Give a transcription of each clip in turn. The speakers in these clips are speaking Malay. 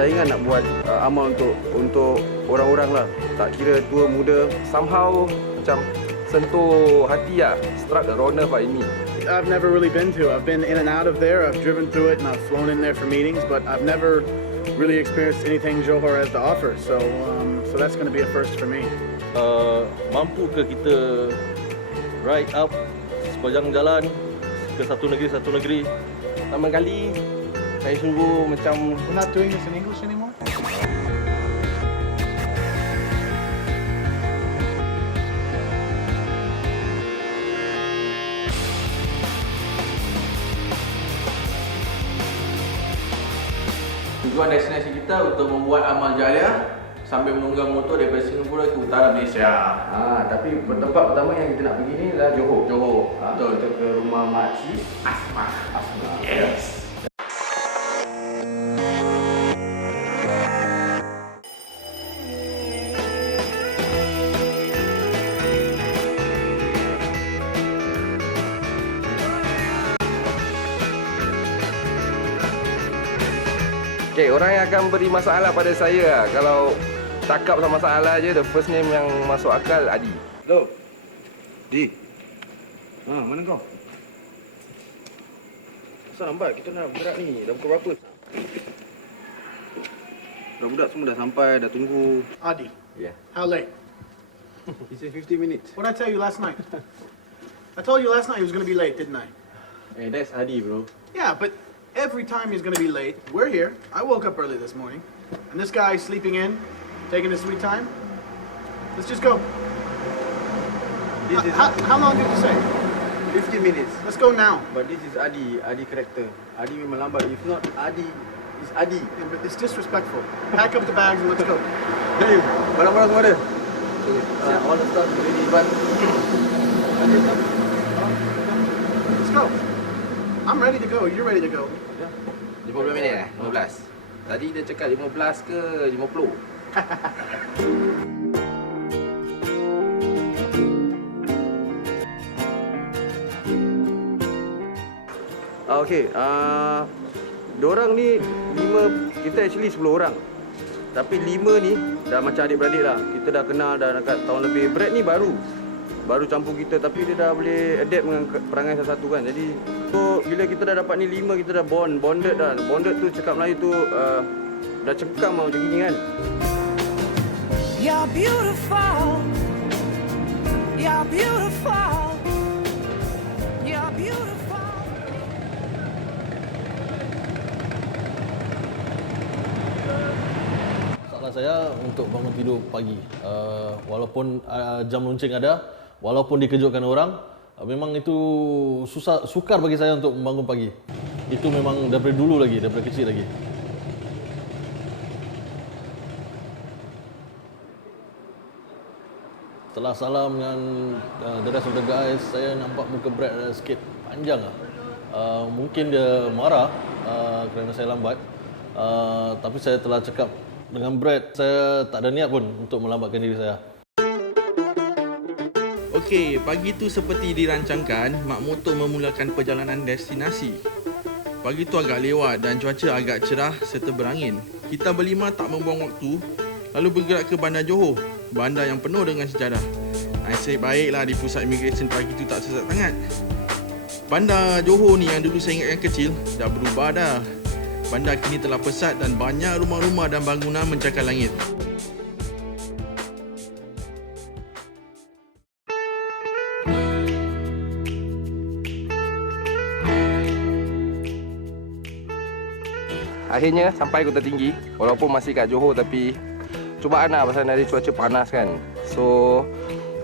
saingan nak buat amal untuk orang-orang lah. Tak kira tua muda, somehow macam sentuh hati lah. Struck a nerve lah ini. I've never really been to. I've been in and out of there. I've driven through it and I've flown in there for meetings, but I've never really experienced anything Johor has to offer. So that's going to be a first for me. Mampu ke kita ride up sepanjang jalan ke satu negeri. Pertama kali saya sungguh macam We're not doing this in English anymore? Tujuan destinasi kita untuk membuat amal jariah sambil menunggang motor daripada Singapura ke utara Malaysia. tapi tempat pertama yang kita nak pergi ni adalah Johor. Betul. Kita ke rumah makcik Asma. Yes. Okay, orang yang akan beri masalah pada saya lah. Kalau cakap sama masalah je, the first name yang masuk akal, Adi. Hello. Di. Mana kau? Asal lambat? Kita nak bergerak ni. Dah pukul berapa? Budak-budak semua dah sampai, dah tunggu. Adi, Yeah. how late? He said 50 minutes. What did I tell you last night? I told you last night he was going to be late, didn't I? Hey, that's Adi, bro. Yeah, but every time he's going to be late, we're here. I woke up early this morning, and this guy's sleeping in, taking his sweet time. Let's just go. How long did you say? 50 minutes. Let's go now. But this is Adi character. Adi memang lambat. If not Adi, it's Adi. Yeah, but it's disrespectful. Pack up the bags and let's go. Hey, barang-barang semua ada? All the stuff ready, but Let's go. I'm ready to go. You're ready to go. 50 minit 15. Tadi dia cakap 15 ke 50? Okey, diorang ni 5, kita actually 10 orang. Tapi 5 ni dah macam adik-beradik lah. Kita dah kenal dah dekat tahun lebih. Brad ni baru campur kita, tapi dia dah boleh adapt dengan perangai satu-satu kan. Jadi so bila kita dah dapat ni 5, kita dah bonded dah. Bonded tu cakap Melayu tu dah cekam lah macam gini kan. You're beautiful. You're beautiful. You're beautiful. masalah saya untuk bangun tidur pagi. Walaupun jam lonceng ada, walaupun dikejutkan orang, memang itu sukar bagi saya untuk bangun pagi. Itu memang daripada dulu lagi, daripada kecil lagi. Setelah salam dengan the rest of the guys, saya nampak muka Brad ada sikit panjang lah. Mungkin dia marah kerana saya lambat. Tapi saya telah cakap dengan Brad, saya tak ada niat pun untuk melambatkan diri saya. Okey, pagi tu seperti dirancangkan, Mak Motor memulakan perjalanan destinasi. Pagi tu agak lewat dan cuaca agak cerah serta berangin. Kita berlima tak membuang waktu, lalu bergerak ke Bandar Johor, bandar yang penuh dengan sejarah. Nasib baiklah di pusat imigresen pagi tu tak sesat sangat. Bandar Johor ni yang dulu saya ingatkan kecil, dah berubah dah. Bandar kini telah pesat dan banyak rumah-rumah dan bangunan mencakar langit. Akhirnya sampai Kota Tinggi. Walaupun masih kat Johor tapi cubaan lah pasal hari cuaca panas kan. So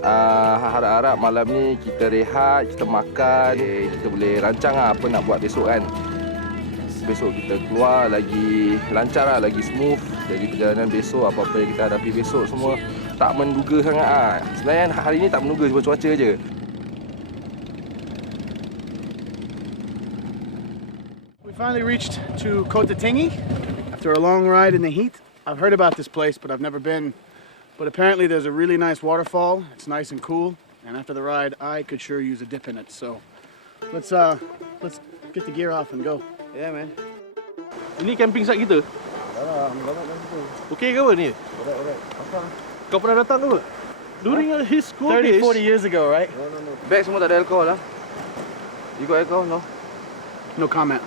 harap-harap malam ni kita rehat, kita makan, kita boleh rancang lah apa nak buat besok kan. Besok kita keluar lagi lancar lah, lagi smooth. Jadi perjalanan besok, apa-apa yang kita hadapi besok semua tak menduga sangat lah. Sebenarnya hari ni tak menduga, cuma cuaca je. We finally reached to Kota Tinggi after a long ride in the heat. I've heard about this place, but I've never been. But apparently there's a really nice waterfall. It's nice and cool. And after the ride, I could sure use a dip in it. So let's get the gear off and go. Yeah man. Ini camping site kita. Okey ke apa ni? Kau pernah datang ke apa? During his school 30, days. 40 years ago, right? Bag semua tak ada alkohol lah. You got alcohol? No? No comment.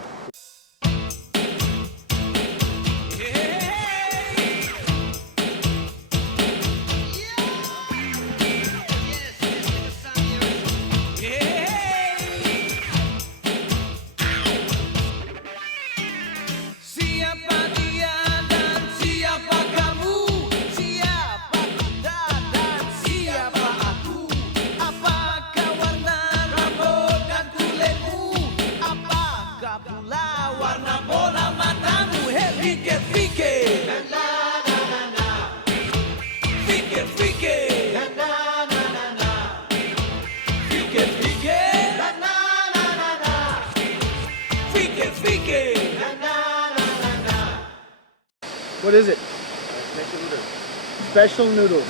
Siapa dia dan siapa kamu? Siapa kita dan siapa aku? Apakah warna rambut dan kulitmu? Apakah pula warna bola matamu? Hey, fikir, fikir. Fikir, fikir. Fikir, fikir. Fikir, fikir. What is it? Special noodles.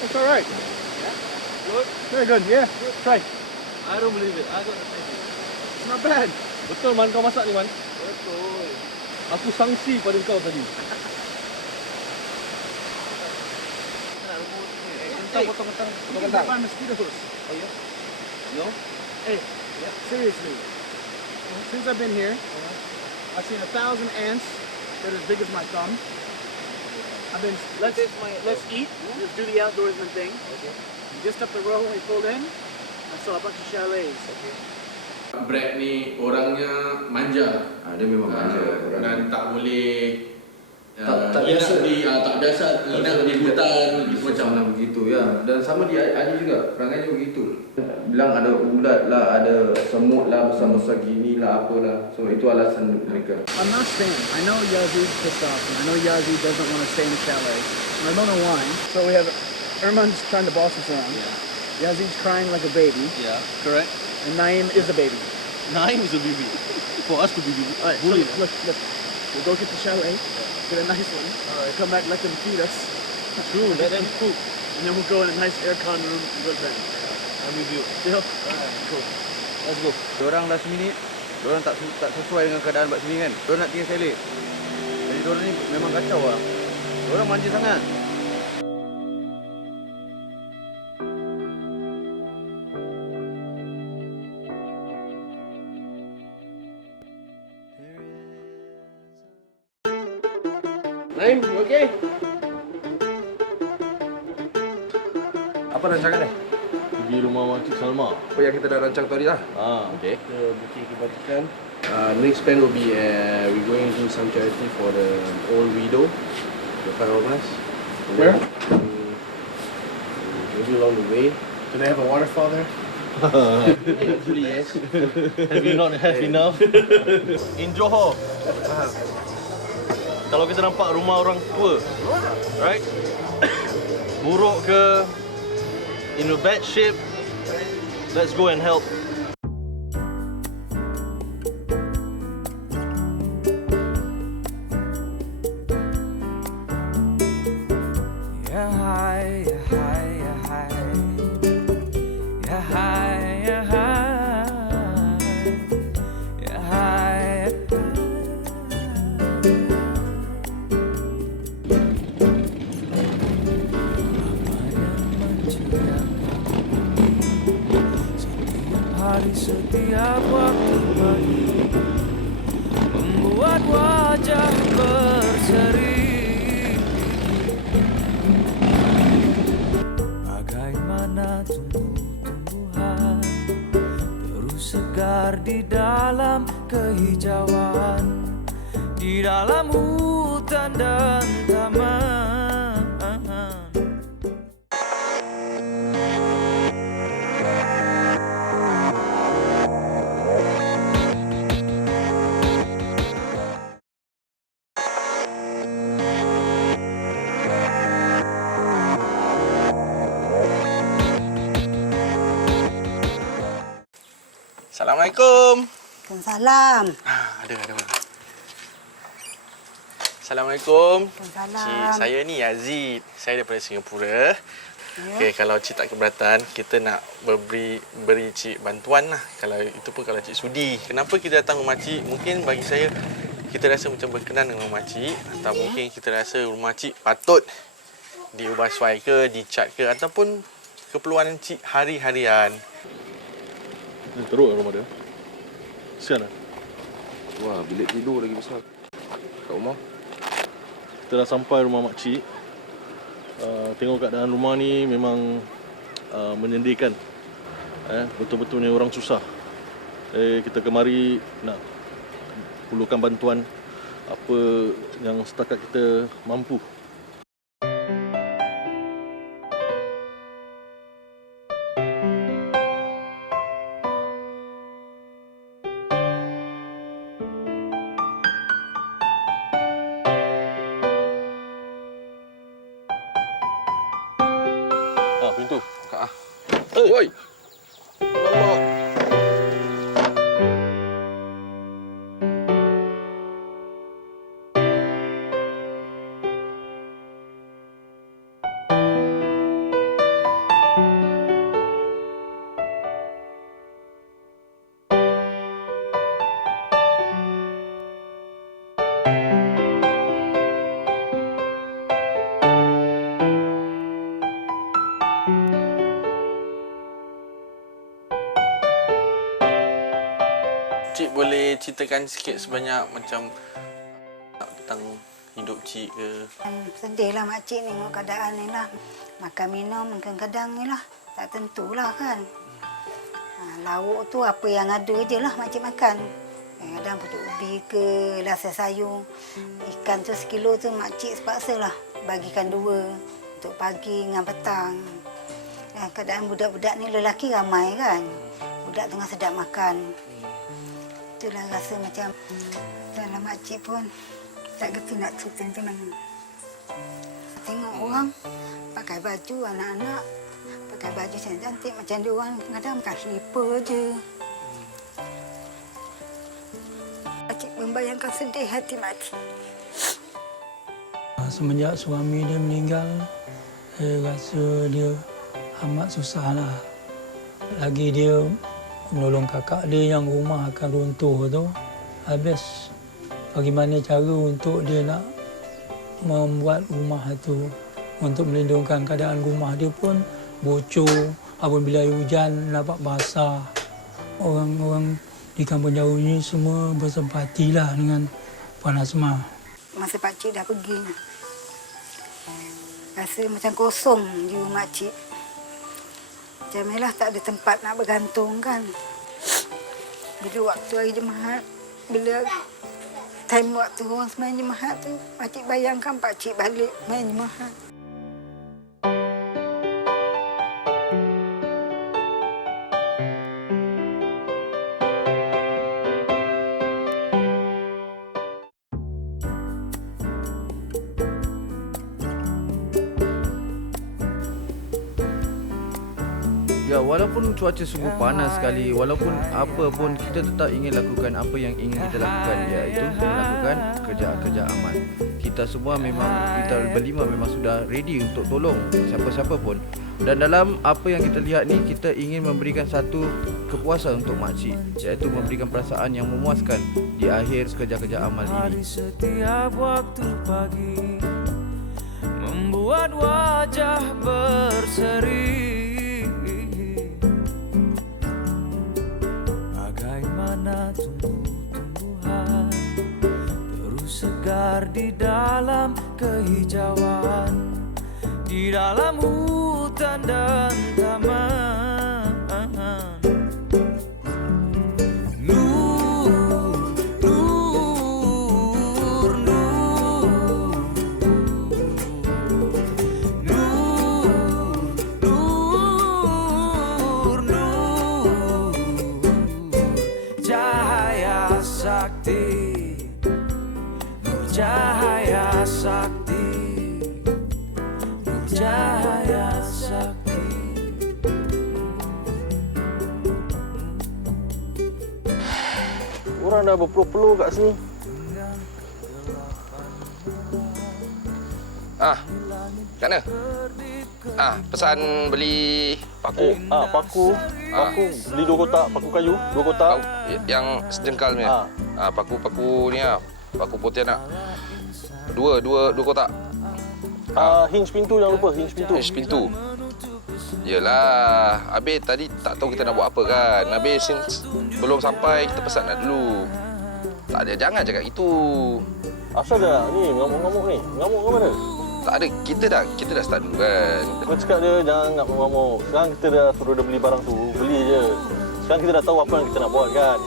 That's all right. Good. Very good. Yeah. Try. I don't believe it. I got the same. It's not bad. Betul Man kau masak ni Man? Betul. Aku sangsi pada kau tadi. Potong kentang. You can get by mosquitoes. Oh yeah? No? Hey, seriously. Since I've been here, I've seen 1,000 ants that are as big as my thumb. Let's eat. Let's do the outdoorsman thing. Okay. Just up the road when we pulled in, I saw a bunch of chalets. Brad ni orangnya manja. Dia memang manja. Dan tak boleh Tak biasa. tak biasa inap di hutan gitu macam. Macam begitu ya. Dan sama dia juga perangainya begitu. Bilang ada ulat lah, ada semut lah besar-besar gini lah apalah. So itu alasan mereka. I'm not staying. I know Yazid's pissed off, and I know Yazid doesn't want to stay in the chalet. And I don't know why. So we have Erman's trying to boss us around. Yazid's crying like a baby, Yeah, correct. and Naim is a baby. Naim is a baby. For us to be baby. All right, so Bully. look. We'll go get the chalet, get a nice one. All right, come back, let them feed us, True, let them cook. and then we'll go in a nice aircon room and go to bed. I'm with you. Deal? All right, cool. Let's go. Diorang last minute, diorang tak sesuai dengan keadaan kat sini kan. Diorang nak tinggal chalet. Jadi diorang ni memang kacau lah. Diorang manja sangat. Naim, you okay? Apa rancangan ni? Pergi rumah Makcik Salma. Oh yang kita dah rancang tadi lah. Okay. Kita booking kebajikan. Next plan will be we going to do some charity for the old widow, the 5 of us. Where? Maybe along the way. Do they have a waterfall there? Hopefully yes. Have you not have enough? In Johor, kalau kita nampak rumah orang tua, right? Buruk ke, in a bad shape, let's go and help. Yeah, hi, yeah, hi, yeah, hi. Yeah, hi, yeah, hi. Yeah, hi, setiap hari, setiap waktu pagi membuat wajah berseri. Bagaimana tumbuh-tumbuhan terus segar di dalam kehijauan, di dalam hutan dan taman. Assalamualaikum. Waalaikumsalam. Ada. Assalamualaikum. Waalaikumsalam. Cik, saya ni Yazid. Saya daripada Singapura. Ya. Okey, kalau cik tak keberatan, kita nak beri cik bantuan lah. Kalau itu pun kalau cik sudi. Kenapa kita datang rumah cik? Mungkin bagi saya, kita rasa macam berkenan dengan makcik, atau mungkin kita rasa rumah cik patut diubah suai ke, dicat ke, ataupun keperluan cik hari-harian. Ini teruk lah rumah dia. Kesian lah. Wah, bilik tidur lagi besar. Kat rumah. Kita dah sampai rumah makcik. Tengok keadaan rumah ni memang menyedihkan. Betul-betulnya orang susah. Kita kemari nak perlukan bantuan apa yang setakat kita mampu. Pintu. Kak. Oi. Alamak. Cik boleh ceritakan sikit sebanyak macam tentang hidup cik ke? Sedih lah makcik tengok keadaan ni lah. Makan minum kadang-kadang ni lah. Tak tentulah kan. Lauk tu apa yang ada je lah makcik makan. Kadang pucuk ubi ke, lasai sayur. Ikan tu sekilo tu makcik sepaksa lah. Bagikan 2 untuk pagi dengan petang. Keadaan budak-budak ni lelaki ramai kan. Budak tengah sedap makan. Itulah rasa macam dalam makcik pun tak kerti nak cerita macam mana. Tengok orang pakai baju anak-anak, pakai baju cantik-cantik macam dia orang kadang pakai slipper je. Makcik membayangkan sedih hati makcik. Semenjak suami dia meninggal, saya rasa dia amat susah lah. Lagi dia menolong kakak dia yang rumah akan runtuh tu. Habis bagaimana cara untuk dia nak membuat rumah tu untuk melindungkan keadaan rumah dia pun bocor. Apabila hujan nampak basah. Orang-orang di kampung jauh ni semua bersempatilah dengan Puan Asma. Masa pakcik dah pergi, rasa macam kosong jiwa makcik. Jamilah tak ada tempat nak bergantung kan. Bila waktu hari Jumaat, bila time waktu orang sembahyang Jumaat tu, makcik bayangkan pakcik balik main Jumaat. Ya, walaupun cuaca sungguh panas sekali, walaupun apa pun kita tetap ingin lakukan apa yang ingin kita lakukan, iaitu melakukan kerja-kerja amal. Kita semua memang, kita berlima memang sudah ready untuk tolong siapa-siapa pun. Dan dalam apa yang kita lihat ni, kita ingin memberikan satu kepuasan untuk makcik, iaitu memberikan perasaan yang memuaskan di akhir kerja-kerja amal ini. Setiap waktu pagi membuat wajah berseri. Bagaimana tumbuh-tumbuhan terus segar di dalam kehijauan, di dalam hutan dan taman. Nur, nur, nur, nur, nur, nur, cahaya sakti, nur cahaya sakti, nur cahaya sakti. Orang dah berpeluh-peluh kat sini. Kat mana? Pesan beli paku. Paku beli 2 kotak, paku kayu, 2 kotak. Yang sejengkal ni. Paku-paku ni lah. Paku Pontianak. Dua kotak. Hinge pintu jangan lupa, hinge pintu. Hinge pintu. Yelah, habis tadi tak tahu kita nak buat apa kan. Habis belum sampai kita pesan dah dulu. Tak ada, jangan cakap itu. Asal dah ni ngamuk-ngamuk ni. Ngamuk ke mana? Tak ada, kita dah start dulu kan. Kau cakap dia jangan ngamuk. Sekarang kita dah suruh dia beli barang tu, beli je. Sekarang kita dah tahu apa yang kita nak buat kan.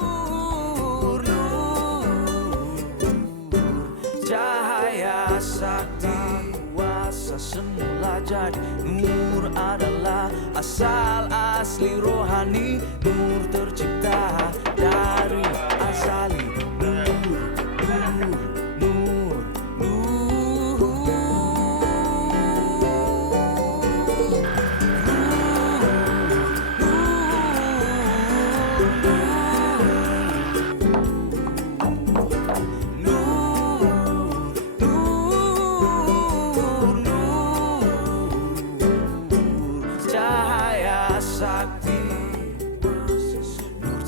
Cahaya sakti kuasa semula jadi. Nur adalah asal asli rohani. Nur tercipta dari asali.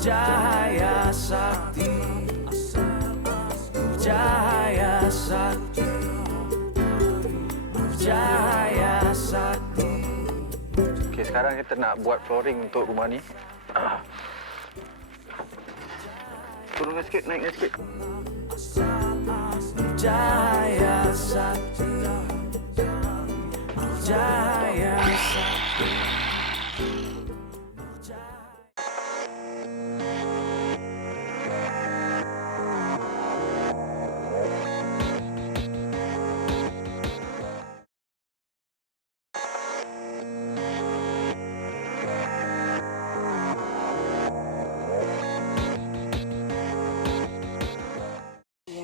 Cahaya sakti, cahaya sakti, cahaya sakti. Okey, sekarang kita nak buat flooring untuk rumah ni. Turunkan sikit, naikkan sikit. Cahaya sakti, cahaya sakti.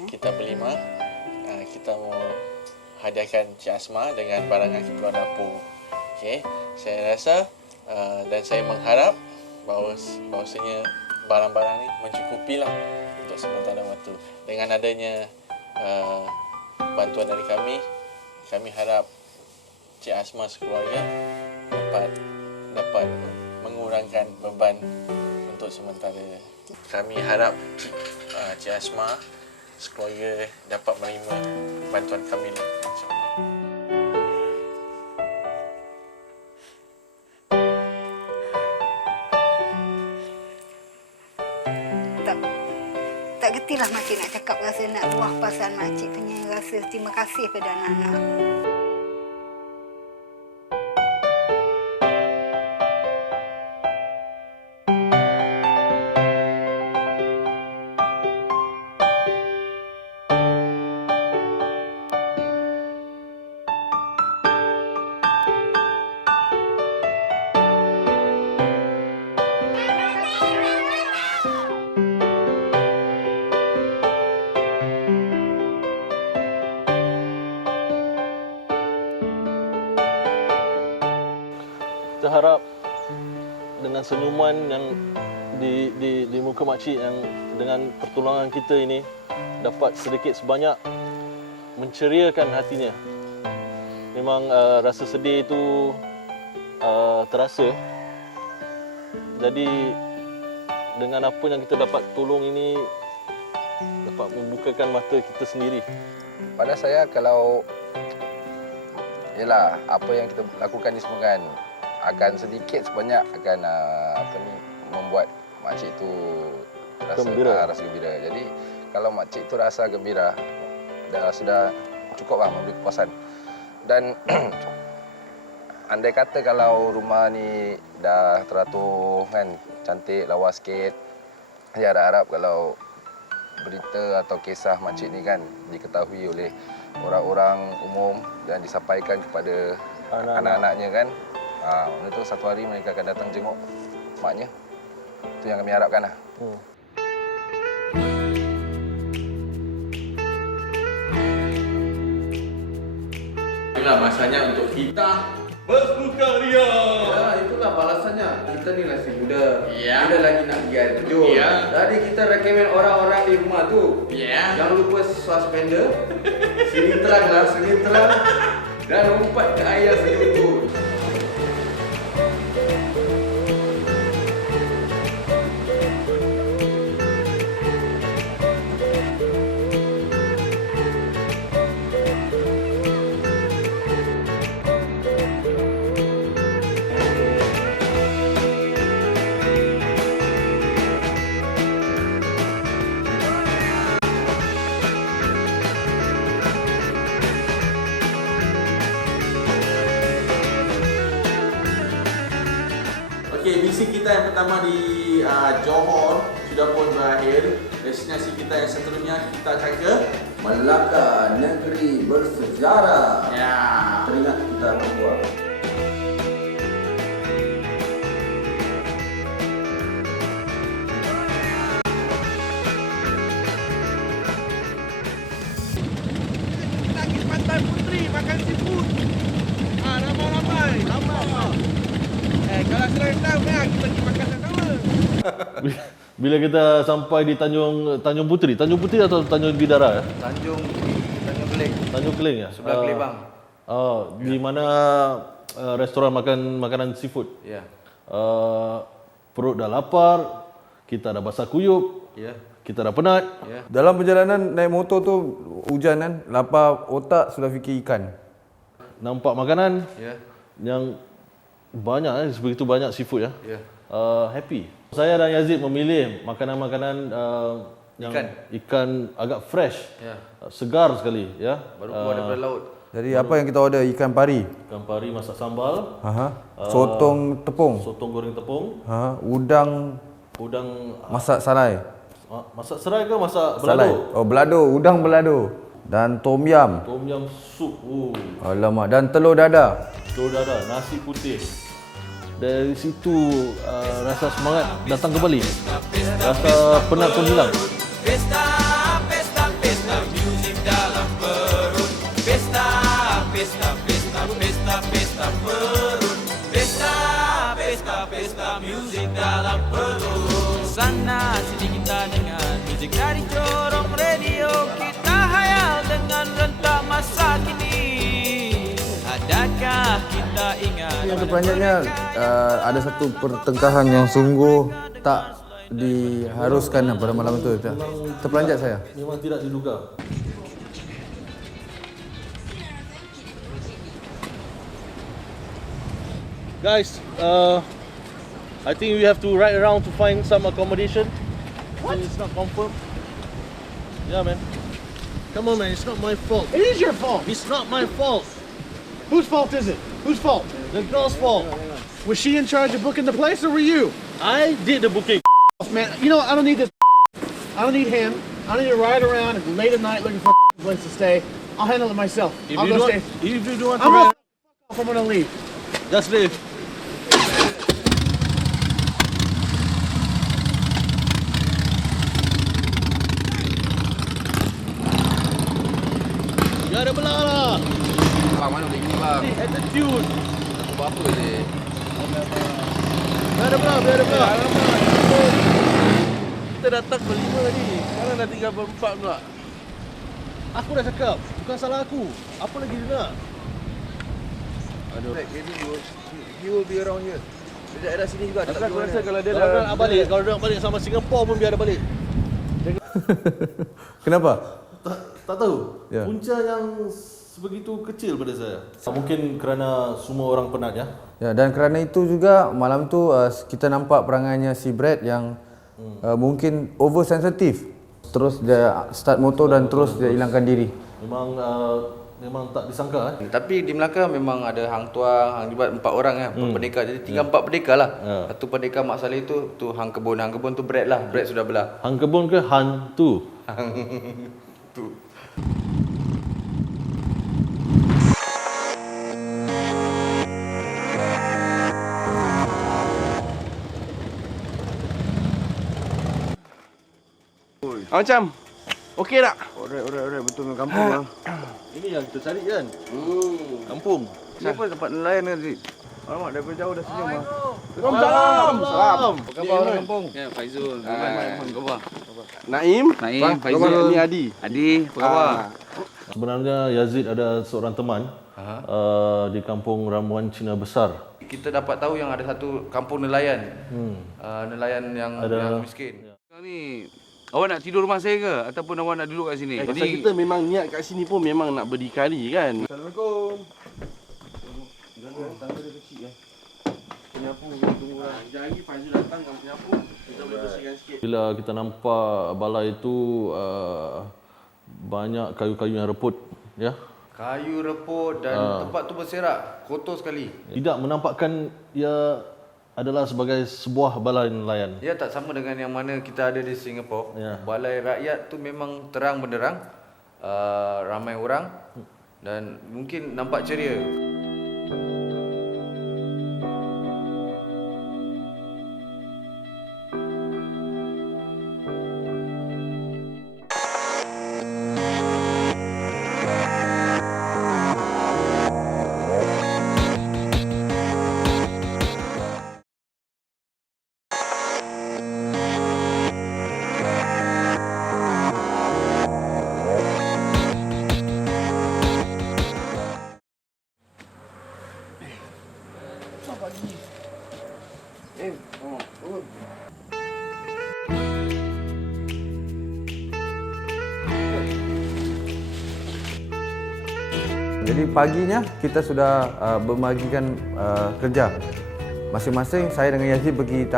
Kita berlima, kita mau hadiahkan Cik Asma dengan barangan keperluan dapur. Okey, saya rasa dan saya mengharap bahawasanya barang-barang ni mencukupilah untuk sementara waktu. Dengan adanya bantuan dari kami harap Cik Asma sekeluarga dapat mengurangkan beban untuk sementara. Kami harap Cik Asma sekeluarga dapat menerima bantuan kami ni, insyaAllah. Tak getilah makcik nak cakap rasa nak luah pasal makcik punya rasa terima kasih pada anak-anak. Kita harap dengan senyuman yang di muka makcik yang dengan pertolongan kita ini dapat sedikit sebanyak menceriakan hatinya. Memang rasa sedih itu terasa. Jadi dengan apa yang kita dapat tolong ini dapat membukakan mata kita sendiri. Pada saya kalau yalah apa yang kita lakukan ni semua kan akan sedikit sebanyak akan membuat makcik tu rasa gembira. Jadi kalau makcik tu rasa gembira dah sudah cukuplah memberi kepuasan. Dan andai kata kalau rumah ni dah teratur kan cantik lawa sikit, saya harap kalau berita atau kisah makcik ni kan diketahui oleh orang-orang umum dan disampaikan kepada anak-anaknya kan. Benda tu satu hari mereka akan datang jenguk maknya. Itu yang kami harapkan lah. Itulah masanya untuk kita bersukaria. Ya, itulah balasannya. Kita ni masih muda. Ya. Kita lagi nak pergi air terjun. Ya. Jadi kita rekomen orang-orang di rumah tu. Ya. Jangan lupa suspender. Seliterang dan lompat ke air yang sejuk tu. Okey, misi kita yang pertama di Johor sudah pun berakhir. Destinasi kita yang seterusnya kita akan ke Melaka, negeri bersejarah. ya. Teringat kita akan buat. Pantai Putri makan seafood. Ramai-ramai. Kalau sedang tahu kita pergi makan sama. Bila kita sampai di Tanjung Putri atau Tanjung Bidara ya? Tanjung Keling, Tanjung Keling ya? sebelah Kelibang. Di mana restoran makanan seafood. Ya. Perut dah lapar, kita dah basah kuyup, Ya. kita dah penat. Dalam perjalanan naik motor tu hujan kan, lapar otak sudah fikir ikan. Nampak makanan Ya. yang banyak, sebegitu banyak seafood ya. Ya. Happy. Saya dan Yazid memilih makanan-makanan yang ikan agak fresh, Ya. segar sekali ya. Baru keluar daripada laut. Jadi apa yang kita order? Ikan pari, Ikan pari masak sambal, sotong tepung, sotong goreng tepung, udang udang masak salai. masak serai ke masak Salai. belado? Oh, belado, udang belado. Dan tom yam. Tom yum sup. Alamak, dan telur dadar. Telur dadar, nasi putih. Dari situ rasa semangat datang kembali. Rasa penat pun hilang. Pesta, pesta, pesta, music dalam perut. Pesta, pesta, pesta, pesta, pesta perut. Pesta, pesta, pesta, music dalam perut. Sana sini kita dengar music dari Corong Radio. Kita hayal dengan rentak masa kini. Adakah kita ingat? Yang terperanjatnya ada satu pertengkaran yang sungguh tak diharuskan pada malam itu. Terperanjat saya. Memang tidak diduga. Guys, I think we have to ride around to find some accommodation. What? It's not confirmed. Yeah, man. Come on, man. It's not my fault. It is your fault. It's not my fault. Whose fault is it? Whose fault? The girl's fault. Was she in charge of booking the place or were you? I did the booking. Man, you know what? I don't need this. I don't need him. I don't need to ride around late at night looking for a place to stay. I'll handle it myself. If I'll you go don't, stay. if you don't want to I'm ride, gonna I'm gonna leave. just leave. Ya ada belah lah. Bang, mana boleh gini bang? Attitude. Buat apa je? Biar ada belah. Kita datang berlima tadi. Sekarang dah tinggal berempat pula. Aku dah cakap, bukan salah aku. Apa lagi dia nak? Aduh. He will be around here. Dia daerah sini juga. Aku rasa kalau dia nak balik, kalau dia nak balik sama Singapura pun biar dia balik. Kenapa? Tak tahu. Ya. Punca yang sebegitu kecil pada saya. Mungkin kerana semua orang penat ya. Ya, dan kerana itu juga malam tu kita nampak perangannya si Brad yang mungkin oversensitif. Terus dia start motor dan terus dia hilangkan diri. Memang tak disangka Tapi di Melaka memang ada hang tuang, hang libat 4 orang kan, pendekar. Jadi tinggal 4 pendekar lah. Satu pendekar Mak Saleh tu hang kebun. Hang kebun tu Brad lah. Brad sudah belah. Hang kebun ke hantu? Tu. Macam okey tak? Alright, betul dengan kampung lah. Ini yang kita cari kan? Kampung. Siapa tempat nelayan tadi? Alamak, daripada jauh dah senyum lah. Salam. Apa khabar orang kampung? Ya, Faizul. Apa khabar? Naim, Faizul. Ni Adi. Adi, apa khabar? Sebenarnya Yazid ada seorang teman di kampung ramuan Cina Besar. Kita dapat tahu yang ada satu kampung nelayan. Nelayan yang miskin. Sekarang ni, awak nak tidur rumah saya ke? Ataupun awak nak duduk kat sini? Pasal kita memang niat kat sini pun memang nak berdikari kan. Assalamualaikum. Sekejap lagi Faizul datang kamu penyapu. Kita boleh bersihkan sikit. Bila kita nampak balai itu banyak kayu-kayu yang reput ya. Kayu reput dan tempat tu berserak, kotor sekali. Tidak menampakkan ia adalah sebagai sebuah balai nelayan. Dia tak sama dengan yang mana kita ada di Singapura. Balai rakyat tu memang terang benderang, ramai orang dan mungkin nampak ceria. Jadi paginya kita sudah membagikan kerja. Masing-masing saya dengan Yazid pergi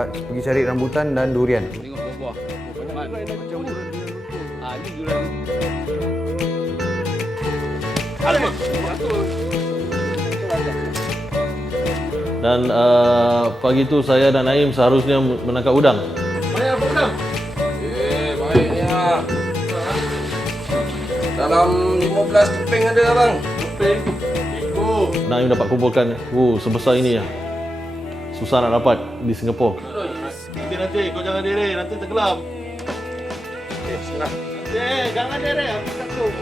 cari rambutan dan durian. Tengok buah-buah. Macam ini durian. Dan pagi itu saya dan Naim seharusnya menangkap udang. Banyak apa udang? Baiknya. Dalam 15 keping ada abang. Naim dapat kumpulkan sebesar ini ya. Susah nak dapat di Singapura. Nanti kau jangan dere, nanti tenggelam. Senang. Jangan dere, aku takut.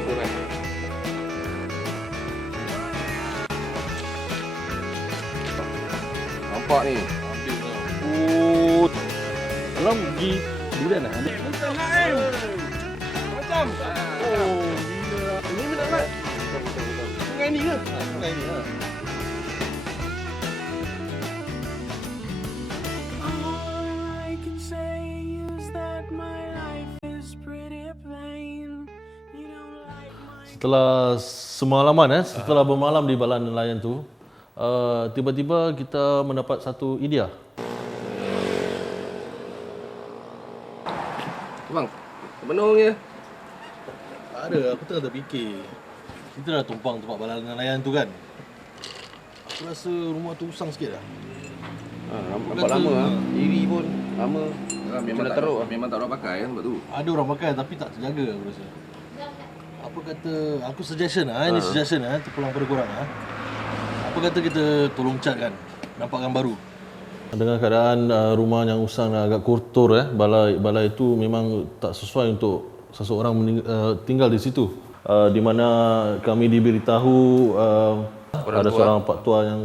Nampak ni. Dalam gigi durian ada. Bukan Naim. Macam. Oh, gila. Ini mana nak? Sungai ni ke? Sungai ni lah. Setelah semalaman setelah bermalam di balai nelayan tu, tiba-tiba kita mendapat satu idea. Bang, penuh ya? Ada, aku tengah terfikir. Kita dah tumpang tempat balai nelayan tu kan. Aku rasa rumah tu usang sikit lah. Nampak lama iri pun lama. Memang tak teruk. Memang tak orang pakai kan sebab tu. Ada orang pakai tapi tak terjaga aku rasa. Apa kata, aku suggestion ini suggestion terpulang pada korang Apa kata kita tolong catkan, nampakkan baru. Dengan keadaan rumah yang usang dan agak kotor balai itu memang tak sesuai untuk seseorang tinggal di situ. Di mana kami diberitahu ada seorang pak tua yang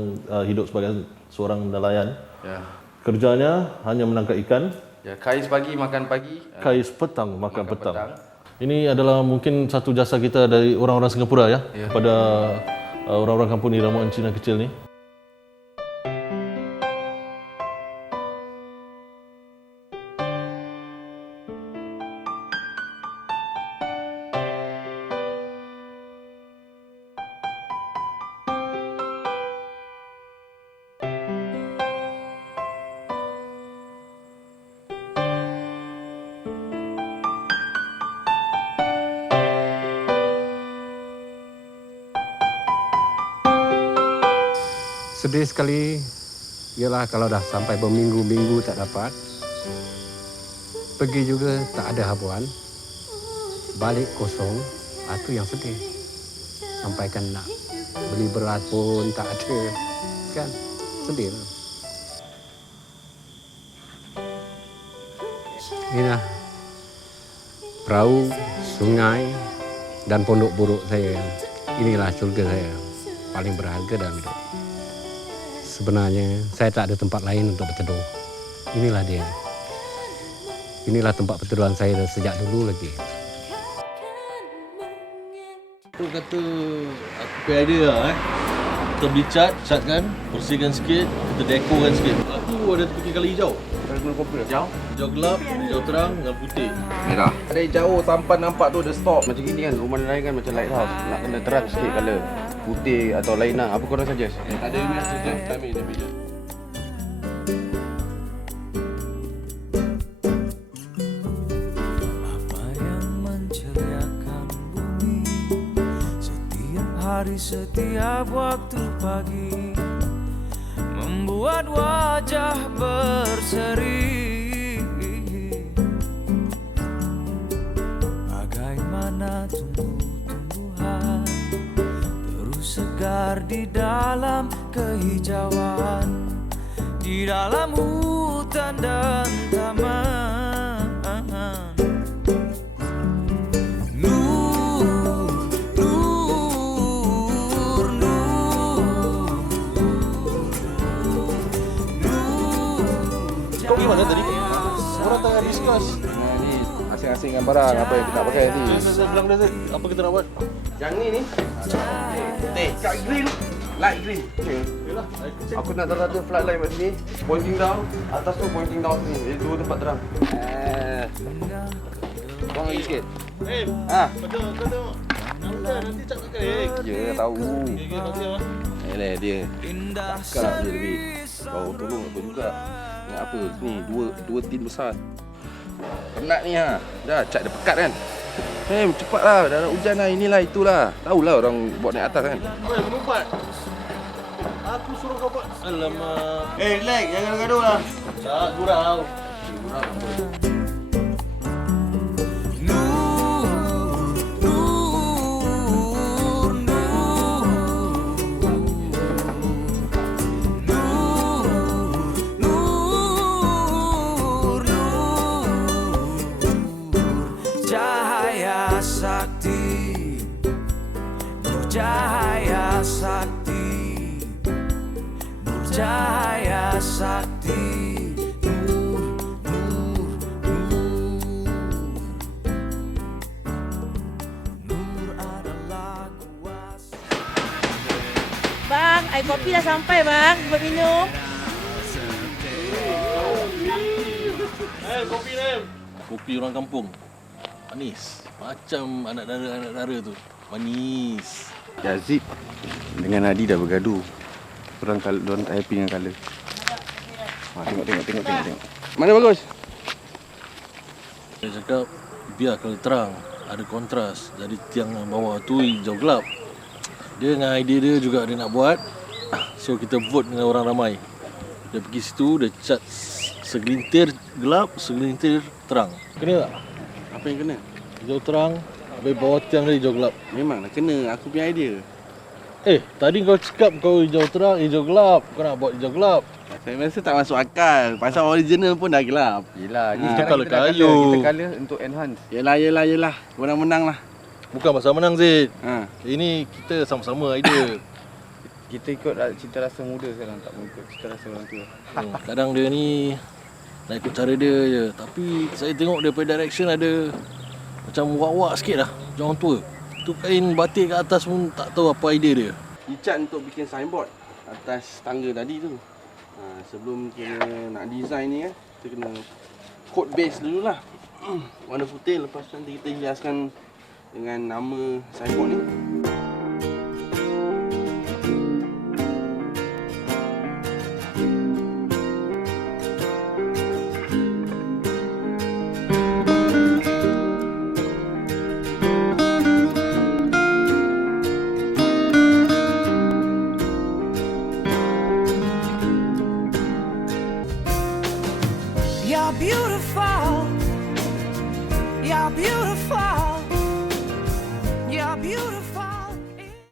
hidup sebagai seorang nelayan. Kerjanya hanya menangkap ikan. Kais pagi makan pagi, kais petang makan petang. Ini adalah mungkin satu jasa kita dari orang-orang Singapura kepada orang-orang kampung di Ramuan Cina kecil ni. Sedih sekali ialah kalau dah sampai berminggu-minggu tak dapat. Pergi juga tak ada habuan. Balik kosong, itu yang sedih. Sampaikan nak beli beras pun tak ada. Kan? Sedih. Inilah perahu, sungai dan pondok buruk saya. Inilah syurga saya. Paling berharga dalam hidup. Sebenarnya saya tak ada tempat lain untuk berteduh. Inilah dia. Inilah tempat perteduhan saya sejak dulu lagi. Aku kata aku punya idea Kita beli catkan, bersihkan sikit, kita dekorkan sikit. Aku ada terfikir kali hijau. Hijau gelap, hijau terang dengan putih. Merah. Dari jauh sampai nampak tu ada stop. Macam gini kan, rumah nelayan kan macam lighthouse. Nak kena terang sikit colour. Putih atau lain lah. Apa korang suggest? Tak ada ni suggest. Kami dah bila. Apa yang menceriakan bumi setiap hari, setiap waktu pagi, membuat buat wajah berseri. Bagaimana tumbuh-tumbuhan terus segar di dalam kehijauan, di dalam hutan dan taman. Kau gimana tadi? Orang tengah discuss. Nah, ni asing-asingkan barang apa yang kita nak pakai ni. Saya bilang dia, apa kita nak buat? Yang ni. Teh, kat green. Light green. Yalah, Aku nak terada floodlight kat sini. Pointing down. Atas tu pointing down sini. Jadi dua tempat terang. Buang lagi sikit. kau tengok. Nanti cakap kek. Ya, tahu. Okay, nanti apa? Dia. Cakap je lebih. Kau tolong apa juga. Ni apa? Ni dua tin besar. Penat ni ha. Dah cat dia pekat kan. Cepatlah. Dah nak hujan lah. Inilah itulah. Tahulah orang buat naik atas kan. Oi, melompat. Aku suruh kau buat. Alamak. Relax, jangan gaduh lah. Tak, gurau. Cahaya sakti, nur cahaya sakti, nur adalah kuasa. Bang, air kopi dah sampai bang, buat minum. Kopi ni. Kopi orang kampung. Manis. Macam anak dara tu. Manis. Yazid dengan Adi dah bergaduh. Diorang tak happy dengan colour. Tengok. Mana bagus? Dia cakap biar kalau terang, ada kontras. Jadi tiang yang bawah tu hijau gelap. Dia dengan idea dia juga dia nak buat. So kita vote dengan orang ramai. Dia pergi situ, dia cat segelintir gelap, segelintir terang. Kena tak? Apa yang kena? Hijau terang, habis bawah tiang dia hijau gelap. Memanglah kena. Aku punya idea. Tadi kau cakap kau hijau terang, hijau gelap. Kau nak buat hijau gelap. Saya rasa tak masuk akal. Pasal original pun dah gelap. Yelah, ni Itu sekarang colour kita dah kayu. colour. Kita colour untuk enhance. Yelah. Orang menang lah. Bukan pasal menang, Zid. Ini kita sama-sama idea. Kita ikut cita rasa muda sekarang, tak ikut cita rasa orang tua. Kadang dia ni nak ikut cara dia je. Tapi saya tengok dia punya direction ada macam wak-wak sikit lah. Macam orang tua. Tu kain batik kat atas pun tak tahu apa idea dia. Dicat untuk bikin signboard atas tangga tadi tu. Sebelum kena nak design ni kan, kita kena coat base dululah. Warna putih, lepas tu nanti kita hiaskan dengan nama signboard ni. You're beautiful, you're beautiful, you're beautiful.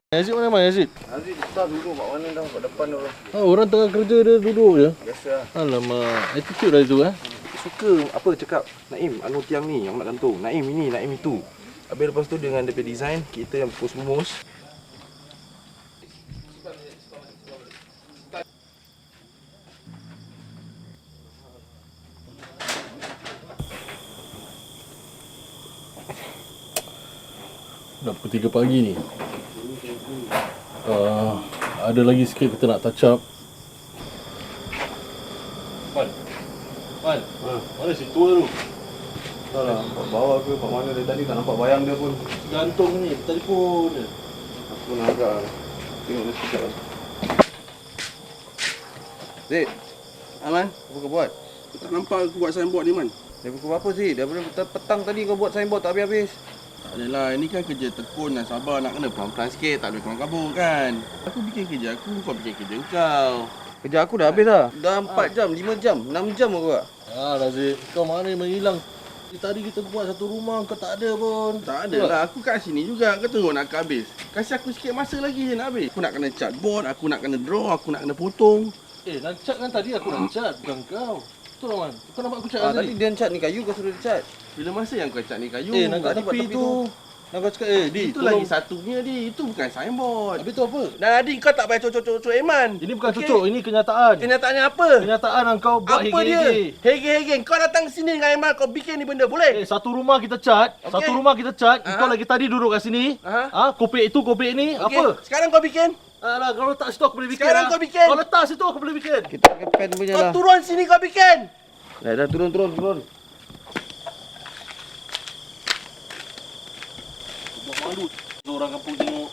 Yazid mana Yazid? Aziz start duduk kat mana dah, kat depan tu. Orang tengah kerja dia duduk je. Biasa lah. Alamak, attitude lah itu Suka apa cakap Naim, anu tiang ni yang nak gantung. Naim ini, Naim itu. Habis lepas tu dengan dia punya design, kita yang push-mus. Dah pukul 3 pagi ni. Ada lagi sikit kita nak touch up. Man, mana si tua tu? Tak lah, nampak bawah ke, nampak mana dari tadi tak nampak bayang dia pun. Gantung ni, telefon dia. Aku nak agak tengok dia sekejap lah. Zid, Aman, apa kau buat? Aku tak nampak aku buat signboard ni, Man. Dari pukul berapa sih? Daripada petang tadi kau buat signboard tak habis-habis. Tak adalah, ini kan kerja tekun dan sabar. Nak kena pelan-pelan sikit, tak boleh kelam kabur kan. Aku bikin kerja aku, kau bikin kerja kau. Kerja aku dah habis dah. Dah 4 jam, 5 jam, 6 jam aku tak. Razik, kau mana menghilang? Tadi kita buat satu rumah, kau tak ada pun. Tak ada lah, aku kat sini juga. Kau tengok nak habis. Kasih aku sikit masa lagi je nak habis. Aku nak kena cat board, aku nak kena draw, aku nak kena potong. Nak cat kan tadi aku nak cat, bukan kau. Betul lah Man. Kau nampak aku cat tadi? Tadi dia cat ni kayu, kau suruh dia cat. Bila masa yang kau cat ni kayu? Nak kat tepi tu. Nak kau cakap, Di, itu tolong. lagi satunya, Di. Itu bukan signboard. Habis tu apa? Dan Adi, kau tak payah cocok-cocok Eman. Ini bukan cucuk, ini kenyataan. Kenyataannya apa? Kenyataan yang kau buat Apa dia? Hege-hege. Kau datang sini dengan Eman, kau bikin ni benda, boleh? Satu rumah kita cat, kau lagi tadi duduk kat sini. Kopek itu, kopek ni, apa? Sekarang kau bikin. Alah, kalau letak situ aku boleh bikin. Sekarang kau bikin. Kau letak situ aku boleh bikin. Kita pakai pen punya lah. Kau turun sini, kau bikin. Dah turun. Buat malu orang kampung tengok.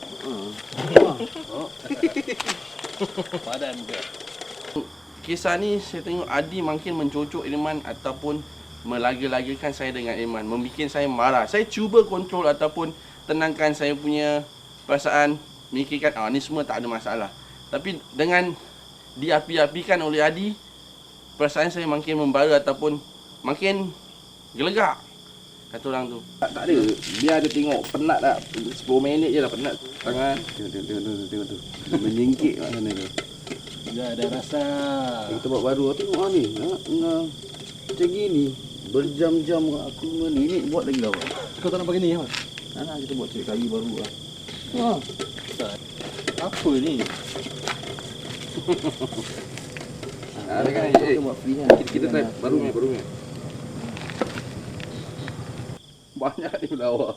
Padan juga. Kisah ni saya tengok Adi makin mencocok Iman ataupun melaga-lagakan saya dengan Iman, membuat saya marah. Saya cuba kontrol ataupun tenangkan saya punya perasaan, mikirkan ni semua tak ada masalah. Tapi dengan diapi-apikan oleh Adi, perasaan saya makin membara ataupun makin gelegak. Kata orang tu. Tak ada. Biar dia tengok penat tak. 10 minit je lah penat. Tangan. Tengok tu. Menyingkik kat sana tu. Dah ada rasa. Kita buat baru. Tengok ni. Macam gini. Berjam-jam aku ni buat lagi lah. Kau tak nak pakai ni apa? Kita buat cek kayu baru lah. Apa ni? Kita buat free kan. Kita try baru ni. Banyak ni melawak.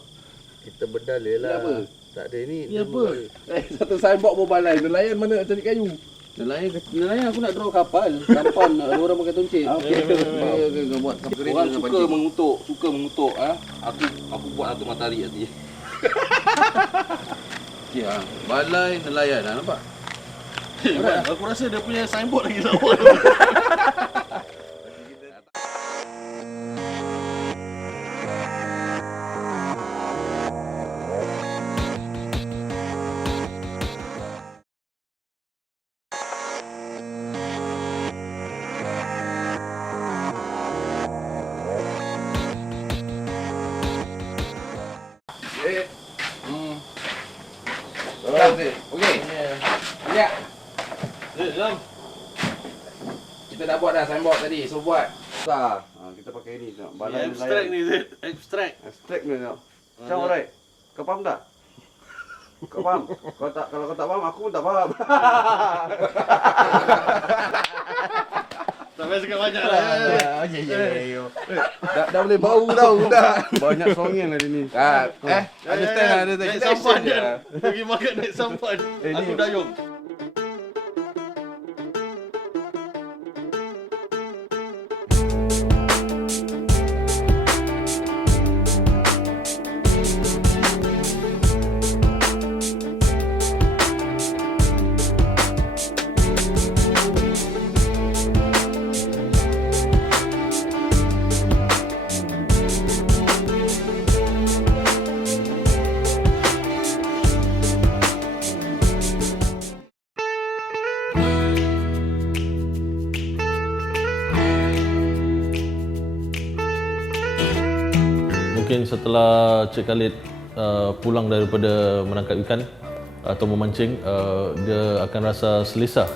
Kita berdalil lah. Apa? Tak ada ni. Ni apa? Satu signboard berbalai. Nelayan mana nak cari kayu? Nelayan aku nak draw kapal. Sampan ada orang pakai tuncit. Okey. Buat orang suka mengutuk. Aku buat satu matahari nanti. Ya, balai nelayan dah nampak. Aku rasa dia punya signboard lagi lawa. Okey. Ya. Jom. Kita dah buat dah signboard tadi. So buat. Sah. Kita pakai ni tengok. Balai Abstract ni, Abstract. Abstract ni tengok. Macam alright. Kau faham tak? Kau faham? Kalau kau tak faham, aku pun tak faham. Tak payah cakap banyak lah. Dah boleh bau tau dah. Banyak songeng lah ni. Understand lah. Naik sampan kan. Pergi makan naik sampan. Aku dayung. Mungkin setelah Cik Khalid pulang daripada menangkap ikan atau memancing, dia akan rasa selesa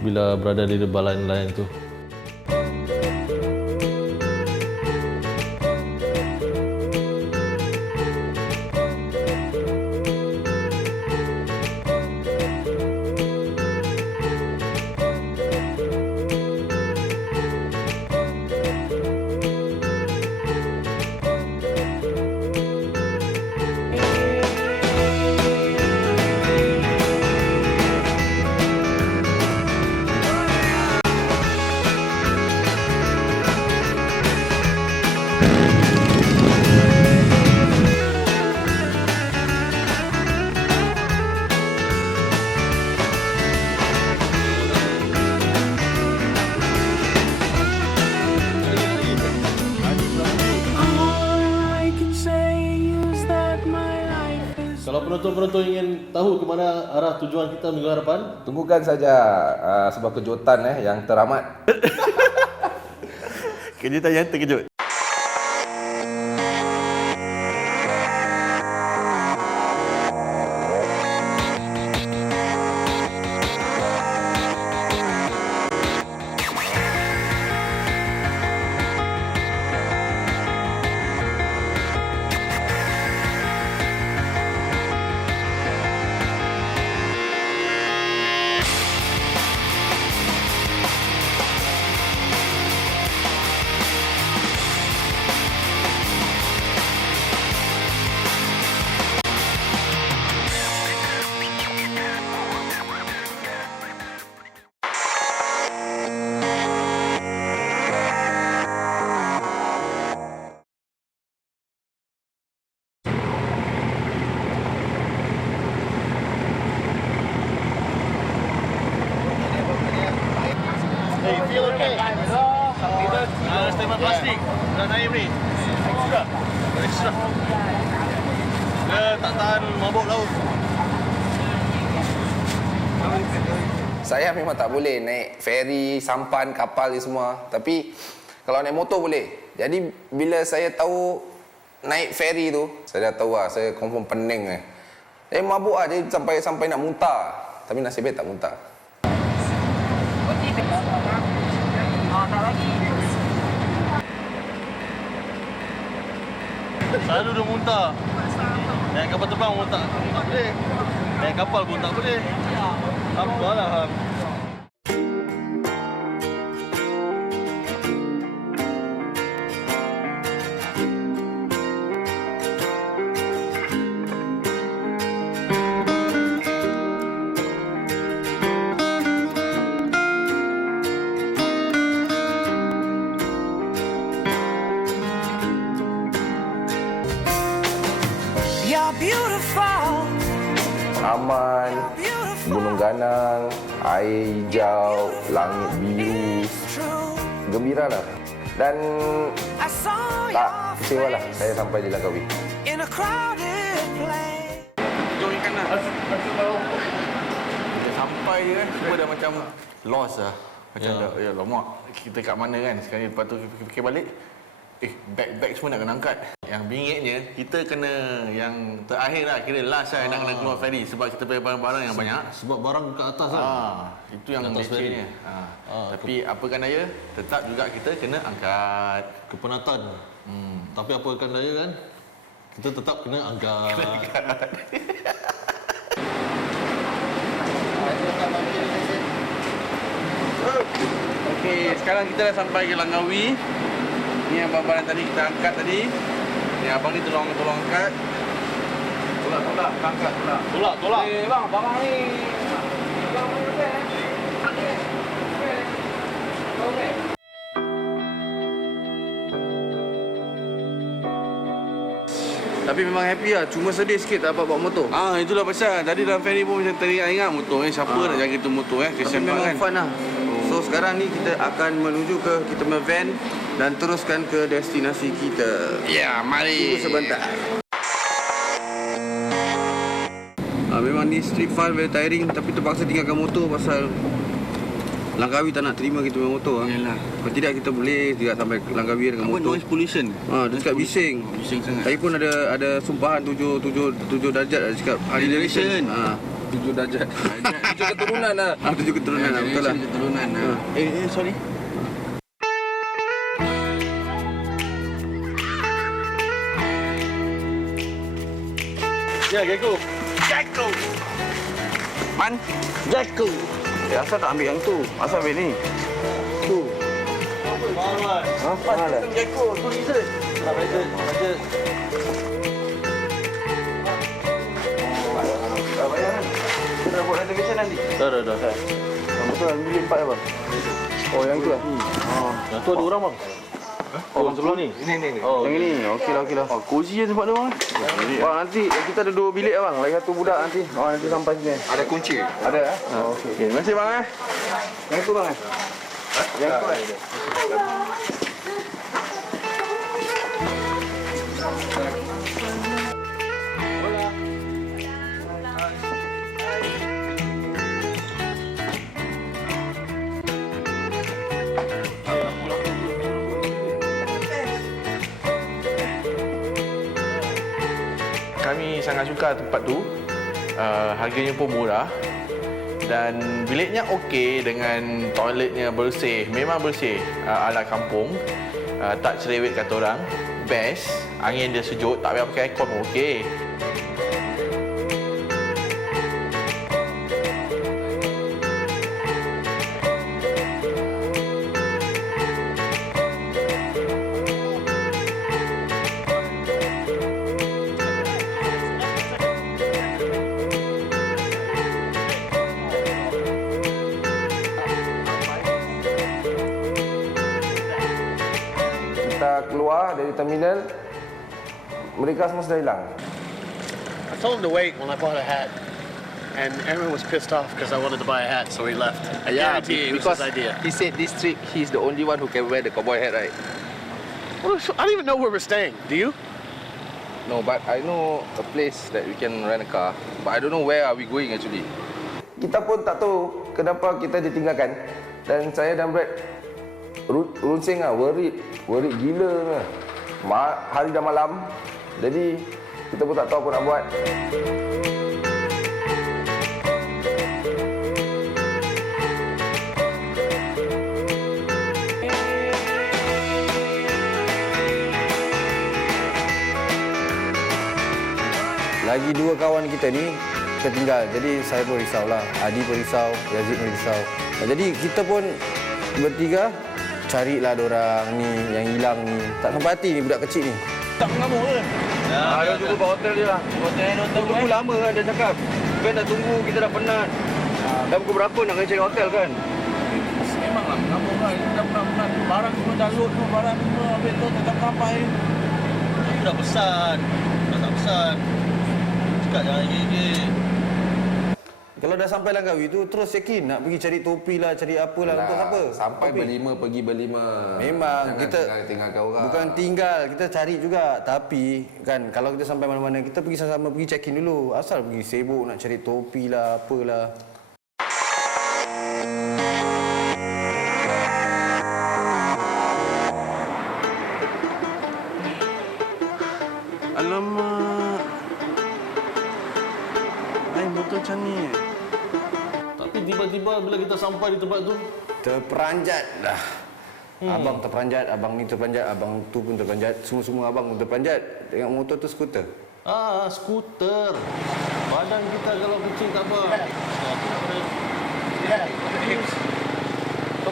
bila berada di balai nelayan itu. penonton-penonton ingin tahu ke mana arah tujuan kita minggu hadapan, tunggukan saja sebuah kejutan yang teramat. Kejutan yang terkejut. Steamer plastik dan air ni extra. Dia tak tahan mabuk laut. Saya memang tak boleh naik feri, sampan, kapal ni semua. Tapi kalau naik motor boleh. Jadi bila saya tahu naik feri tu, saya dah tahu saya confirm pening . Saya mabuk jadi sampai nak muntah. Tapi nasib baik tak muntah. Selalu dia muntah. Naik kapal terbang muntah. Tak boleh. Naik kapal pun tak boleh. Apalah. Aman, gunung ganang, air hijau, langit biru. Gembiralah. Dan tak kecewalah saya sampai di Langkawi. Jom ikan lah. Kita sampai je kan, semua dah macam lost lah. Macam dah, ya lama. Kita kat mana kan, sekarang lepas tu fikir balik. Bag semua nak kena angkat. Yang bingitnya, kita kena yang terakhir lah, kira last lah nak kena keluar ferry. Sebab kita punya barang-barang yang banyak. Sebab barang kat atas kan? Itu yang lecehnya. Tapi apakan daya, tetap juga kita kena angkat. Kepenatan. Tapi apakan daya kan, kita tetap kena angkat. Okey, sekarang kita dah sampai ke Langkawi. Ni yang barang tadi kita angkat tadi. Ni abang ni tolong angkat. Tolak, angkat tolak. Tolak. Bang, barang ni. Tapi memang happy lah, cuma sedih sikit tak dapat bawa motor. Itulah pasal. Tadi dalam ferry pun macam teringat motor siapa nak jaga tu motor kesian memang fun lah. So sekarang ni kita akan menuju ke kita punya van dan teruskan ke destinasi kita. Ya, mari. Tunggu sebentar. Memang ni street fun, very tiring, tapi terpaksa tinggalkan motor pasal Langkawi tak nak terima kita punya motor. Yalah. Kalau tidak kita boleh juga sampai Langkawi dengan motor. Noise pollution. Dia cakap bising. Bising sangat. Tapi pun ada sumpahan 7 darjat dia cakap. Generation. 7 darjat. 7 keturunan lah. 7 keturunan lah, betul lah. Keturunan. Sorry. Ya, Gecko. Man. Jacko. Asal tak ambil yang tu? Asal ambil ni? Tu. Mahal. Mahal lah. Gecko, tu lizard. Tak budget. Tak bayar kan? Kita dah buat reservation nanti? Dah. Betul, bilik 4 abang. Oh, yang tu lah? Yang tu ada orang bang. Oh, sebelah ni? Ini. Oh, yang ini? Okey lah. Cozy je tempat tu bang. Bang, nanti kita ada 2 bilik abang. Lagi 1 budak nanti. Nanti sampai sini. Ada kunci? Ada okey. Terima kasih bang Yang tu bang Yang tu sangat suka tempat tu. Harganya pun murah. Dan biliknya okey dengan toiletnya bersih. Memang bersih ala kampung. Tak cerewet kata orang. Best. Angin dia sejuk, tak payah pakai aircon pun okey. Kita keluar dari terminal, mereka semua sudah hilang. I told him to wait when I bought a hat. And Aaron was pissed off because I wanted to buy a hat, so he left. I guarantee it was his idea. he said this trip he's the only one who can wear the cowboy hat, right? Well, I don't even know where we're staying. Do you? No, but I know a place that we can rent a car. But I don't know where are we going actually. Kita pun tak tahu kenapa kita ditinggalkan. Dan saya dan Brad runsing lah, worried gila lah. Hari dah malam, jadi kita pun tak tahu apa nak buat. Lagi dua kawan kita ni tertinggal. Jadi saya pun risau lah. Adi pun risau, Yazid pun risau. Jadi kita pun bertiga carilah diorang ni yang hilang ni. Tak sampai hati ni budak kecil ni. Tak mengamuk ke? Dia tunggu kat hotel dia lah. Hotel tunggu lama kan dia cakap. Ben dah tunggu, kita dah penat. Dah pukul berapa nak kena cari hotel kan? Memanglah mengamuk kan. Dah penat-penat. Barang semua dah load semua. Barang semua habis tu tak sampai. Aku dah pesan. Dah tak pesan. Cakap jangan gigit. Kalau dah sampai Langkawi tu terus yakin nak pergi cari topi lah, cari apalah untuk apa? Sampai berlima, pergi berlima. Memang Jangan kita tinggalkan orang. bukan tinggal, kita cari juga. Tapi kan kalau kita sampai mana-mana kita pergi sama-sama pergi check in dulu. Asal pergi sibuk nak cari topi lah, apalah. Alamak. Naik motor macam ni. Tapi tiba-tiba bila kita sampai di tempat tu, terperanjat dah. Abang terperanjat, abang ni terperanjat, abang tu pun terperanjat. Semua-semua abang pun terperanjat. Tengok motor tu skuter. skuter. Badan kita kalau kecil tak apa.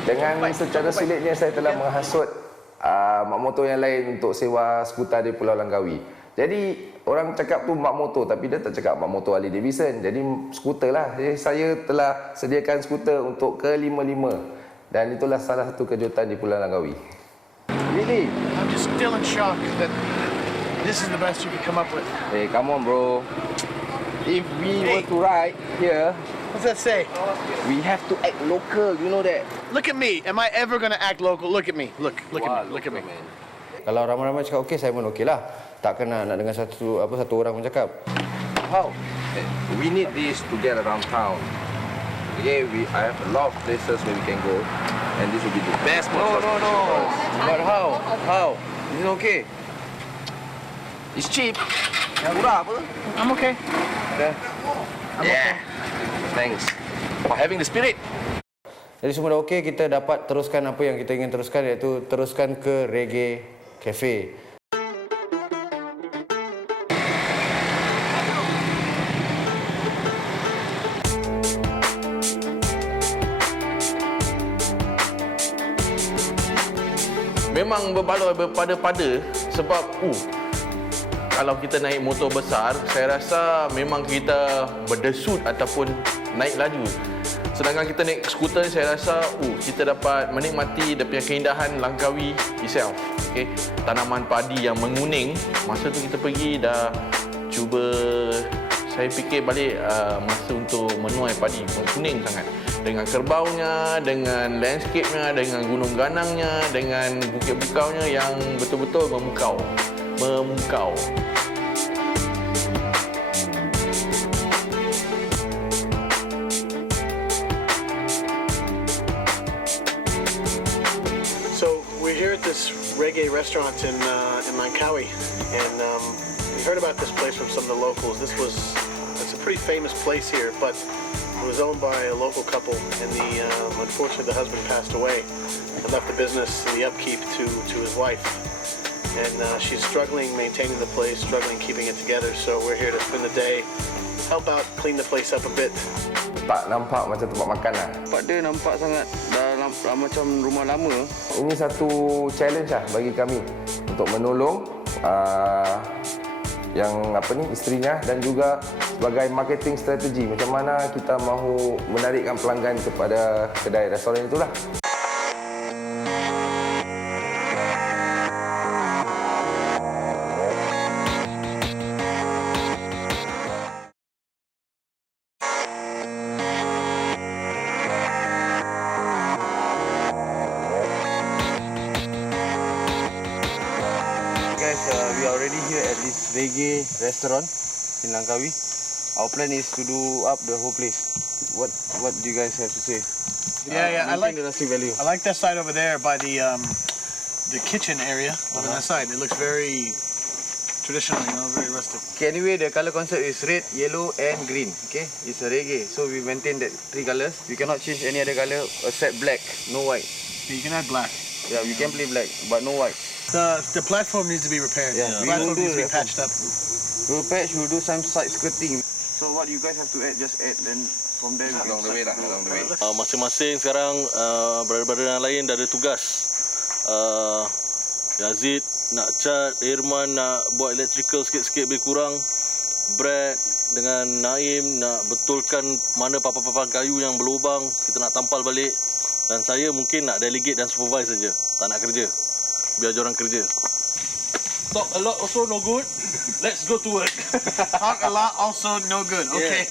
Dengan secara sulitnya saya telah menghasut mak motor yang lain untuk sewa skuter di Pulau Langkawi. Jadi orang cakap tu mak motor tapi dia tak cakap mak motor Harley Davidson. Jadi skuter lah. Jadi saya telah sediakan skuter untuk ke-5-5 dan itulah salah satu kejutan di Pulau Langkawi. Really? I'm just still in shock that this is the best you could come up with. Hey, come on bro. If we were to ride here, what's that say? We have to act local, you know that. Look at me. Am I ever going to act local? Look at me. Look at me. Look at me. Kalau ramai-ramai cakap okey, saya pun okey lah. Takkan nak dengar satu orang pun cakap. How? We need this to get around town. Okay, I have a lot of places where we can go, and this will be the best. No. But how? How? Is it okay? It's cheap. Murah apa? I'm okay. Okay. Yeah. Thanks for having the spirit. Jadi semua dah okey, kita dapat teruskan apa yang kita ingin teruskan, iaitu teruskan ke Reggae Cafe. Memang berbaloi berpada-pada sebab kalau kita naik motor besar, saya rasa memang kita berdesut ataupun naik laju. Sedangkan kita naik skuter, saya rasa kita dapat menikmati dia punya keindahan Langkawi itself. Okay? Tanaman padi yang menguning, masa tu kita pergi dah cuba, saya fikir balik masa untuk menuai padi, kuning sangat. Dengan kerbaunya, dengan landscape-nya, dengan gunung ganangnya, dengan bukit bukaunya yang betul-betul memukau. So we're here at this reggae restaurant in Langkawi, and We heard about this place from some of the locals. It's a pretty famous place here, but it was owned by a local couple, and unfortunately the husband passed away and left the business and the upkeep to his wife. And she's struggling maintaining the place, struggling keeping it together. So we're here to spend the day, help out, clean the place up a bit. Tak nampak macam tempat makan lah. Tempat dia nampak sangat macam rumah lama. Ini satu challenge lah bagi kami untuk menolong isterinya dan juga sebagai marketing strategi macam mana kita mahu menarikkan pelanggan kepada kedai restoran itulah. We are already here at this reggae restaurant in Langkawi. Our plan is to do up the whole place. What do you guys have to say? Yeah, I like the Nasi value. I like that side over there by the kitchen area over that side. It looks very traditional, very rustic. Okay, anyway, the color concept is red, yellow, and green. Okay, it's a reggae, so we maintain that 3 colors. We cannot change any other color except black, no white. You can add black. Yeah, we can play black, but no white. The platform needs to be repaired. Yeah, The platform needs to be patched up. We'll patch, we'll do some side skirting. So what you guys have to add, just add, then from there we Along the way lah, along the way. Masing-masing sekarang brother-brother yang lain dah ada tugas. Yazid nak cat, Irman nak buat electrical sikit-sikit lebih kurang. Brad dengan Naim nak betulkan mana papan-papan kayu yang berlubang, kita nak tampal balik. Dan saya mungkin nak delegate dan supervise saja, tak nak kerja. Biar diorang kerja. Talk a lot also no good. Let's go to work. Talk a lot also no good. Okay.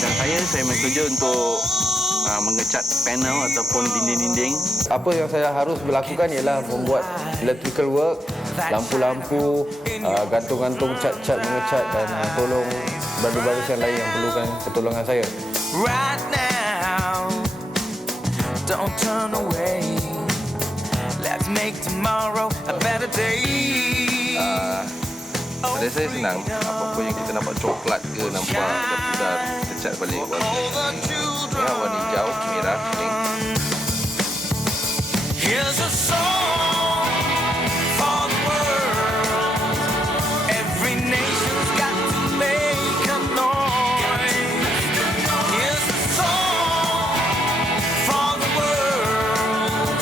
Dan saya main kerja untuk mengecat panel ataupun dinding-dinding. Apa yang saya harus berlakukan ialah membuat electrical work, lampu-lampu, gantung-gantung cat-cat, mengecat dan tolong brother-brother yang lain yang perlukan pertolongan saya. Right now, don't turn away. Let's make tomorrow a better day. Pada saya senang, apa-apa yang kita nampak coklat ke, nampak dah pudar, kita cat balik warna. Ini warna hijau, merah, kuning. Here's a song for the world. Every nation's got to make a noise. Here's a song for the world.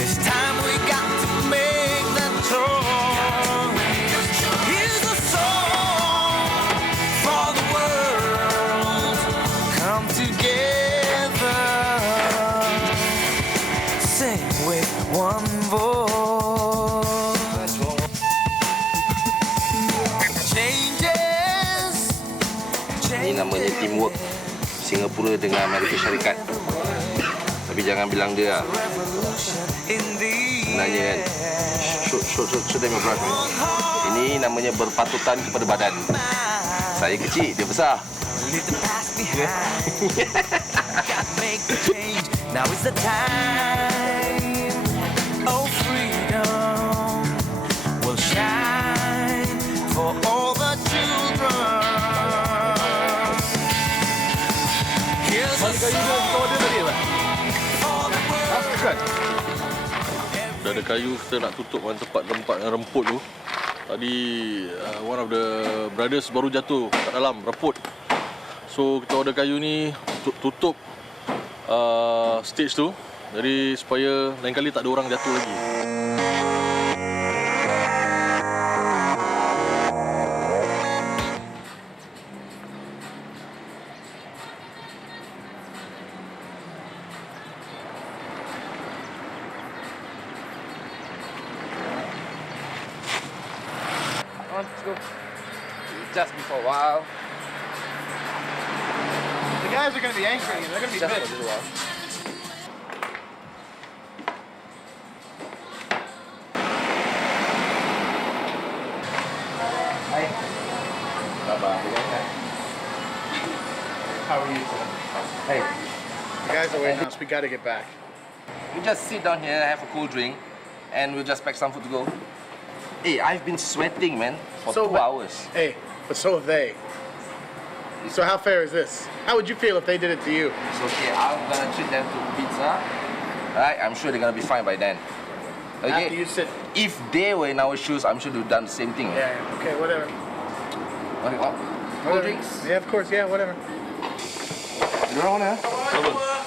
This time we got to make the choice. Here's a song for the world. Come together. Sing with one voice. Changes. Ini namanya teamwork Singapura dengan Amerika Syarikat. Tapi jangan bilang dia lah. Sebenarnya kan, show them your brush. Ini namanya berpatutan kepada badan. Saya kecil, dia besar. Leave the past behind. Gotta make the change. Now is the time. Oh, freedom will shine for all the children. Here's a song for the world. Dah ada kayu, kita nak tutup tempat yang remput tu. Tadi one of the brothers baru jatuh kat dalam reput. So kita order kayu ni tutup stage tu. Jadi supaya lain kali tak ada orang jatuh lagi. Let's go. Just before a while. The guys are going to be anchoring and they're going to be Just big. for a little while. Hi. Bye-bye. How are you today? Hey, The guys are waiting on us. We gotta get back. we just sit down here, have a cool drink, and we'll just pack some food to go. Hey, I've been sweating, man, for 2 hours. Hey, but so have they. So how fair is this? How would you feel if they did it to you? It's okay, I'm gonna treat them to pizza. Right, I'm sure they're gonna be fine by then. Okay? After you sit. If they were in our shoes, I'm sure they've done the same thing. Yeah, okay, whatever. Okay, what? Cold drinks? Yeah, of course, yeah, whatever. Diorang mana?